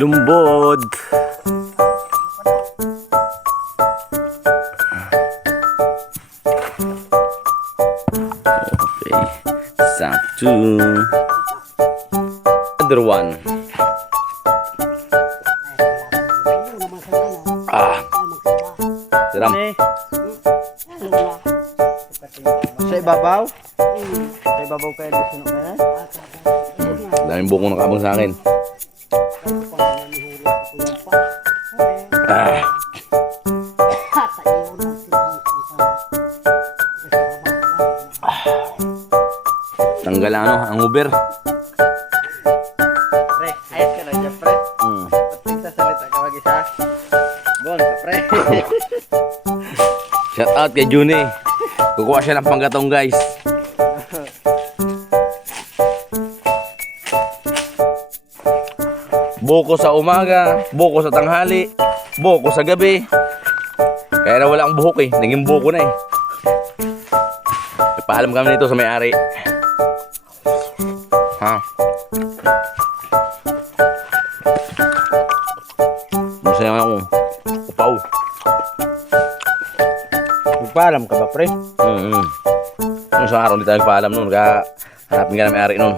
Lumbod. Okay. Sakto. Another one. Ah. Siram. Sa ibabaw? Sa ibabaw kayo sunok na yan? Daming buko nakabang sa akin. Tanggal ang ano, ang Uber. Pre, ayos ka na dyan, pre. Mm. Ba't nagsasalita ka mag-isa? Bon ka, pre. Shout out kay Juni. Kukuha siya ng panggatong guys. Buko sa umaga, buko sa tanghali, buko sa gabi. Kaya na wala ang buhok eh, naging buko na eh. Ipaalam kami nito sa may-ari. Ha? Masaya ako. Upaw. Magpaalam ka ba, pre? Mm-hmm. Yung isang araw hindi tayo nagpaalam noon, kaya hanapin ka na may-ari noon.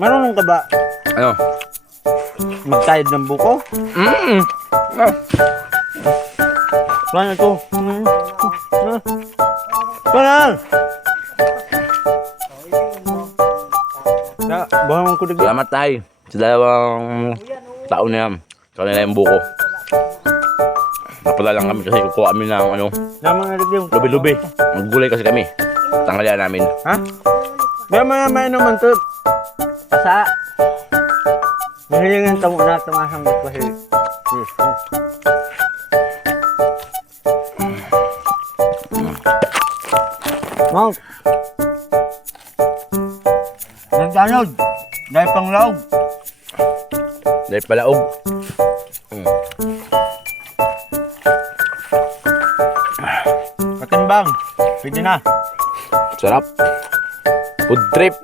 Marunong ka ba Ano? magtayad ng buko? Mm-mm. Ah. Ano ito? Hmm. Ah. Paano? Na, buhangon ko digli. Salamat tayo sa dalawang taon na yan. Kanila yung buko. Napala lang kami kasi kukuha kami ng ano, Na mga digli. lubi-lubi. Maggulay kasi kami. Tanghalian namin. Ha? May mga may naman to. Pasa. Mahilingan tamo na tumasambot ko si Yes. Oh. Mount. Nagdanod. Dahil pang laog. Dahil palaog. Mm. Katimbang. Pwede na. Sarap. Food trip.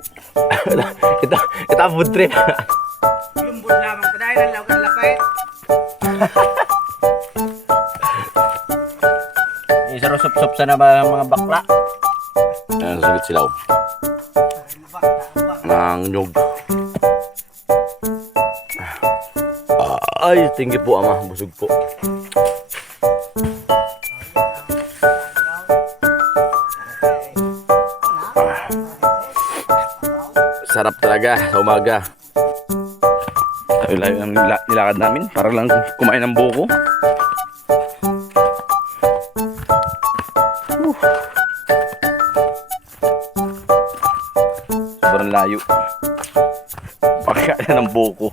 Ito, ito ang food trip. Lumbot lamang pa dahil ang laog ang lapit. Isarusup-sup sa na ba ang mga bakla? Ayan, sugit sila. oh. Ng nyog. Ay, tinggi po ama. Busog po. Sarap talaga sa umaga. Ay, layo ang nila- nilakad namin. Para lang kumain ng buko. Sobrang layo. Pagkain ng buko.